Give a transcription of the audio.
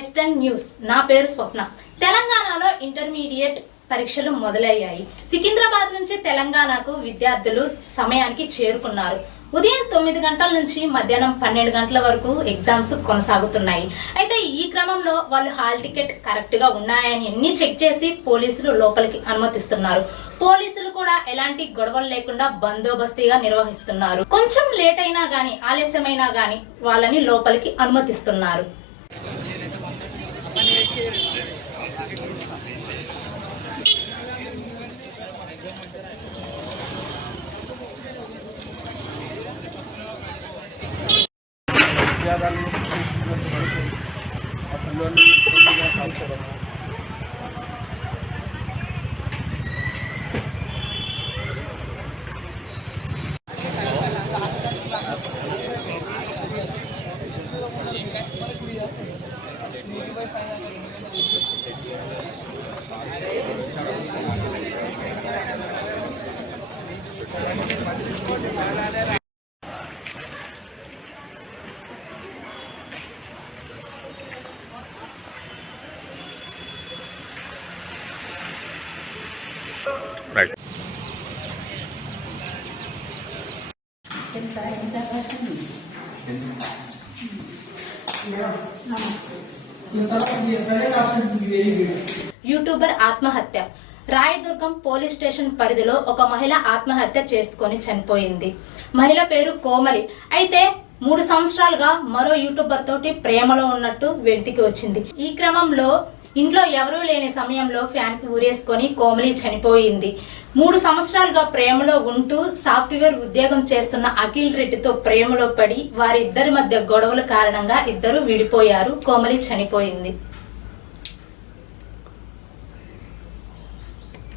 S10 news నా పేరు స్వప్న. తెలంగాణలో ఇంటర్మీడియట్ పరీక్షలు మొదలయ్యాయి. సికింద్రాబాద్ నుంచి తెలంగాణకు విద్యార్థులు సమయానికి చేరుకున్నారు. ఉదయం 9 గంటల నుంచి మధ్యాహ్నం 12 గంటల వరకు ఎగ్జామ్స్ కొనసాగుతున్నాయి. అయితే ఈ క్రమంలో వాళ్ళు హాల్ టికెట్ కరెక్ట్గా ఉన్నాయని అన్ని చెక్ చేసి పోలీసులు లోపలికి అనుమతిస్తున్నారు. పోలీసులు కూడా ఎలాంటి గొడవలు లేకుండా బందోబస్తుగా నిర్వహిస్తున్నారు. కొంచెం లేట్ అయినా గానీ ఆలస్యమైనా గానీ వాళ్ళని లోపలికి అనుమతిస్తున్నారు. Right. యూట్యూబర్ ఆత్మహత్య. రాయదుర్గం పోలీస్ స్టేషన్ పరిధిలో ఒక మహిళ ఆత్మహత్య చేసుకొని చనిపోయింది. మహిళ పేరు కోమలి. అయితే 3 సంవత్సరాలుగా మరో యూట్యూబర్ తోటి ప్రేమలో ఉన్నట్టు వెలితికి వచ్చింది. ఈ క్రమంలో ఇంట్లో ఎవరూ లేని సమయంలో ఫ్యాన్ కి ఊరేసుకొని కోమలి చనిపోయింది. 3 సంవత్సరాలుగా ప్రేమలో ఉంటూ సాఫ్ట్వేర్ ఉద్యోగం చేస్తున్న అఖిల్ రెడ్డితో ప్రేమలో పడి వారిద్దరి మధ్య గొడవల కారణంగా ఇద్దరు విడిపోయారు. కోమలి చనిపోయింది.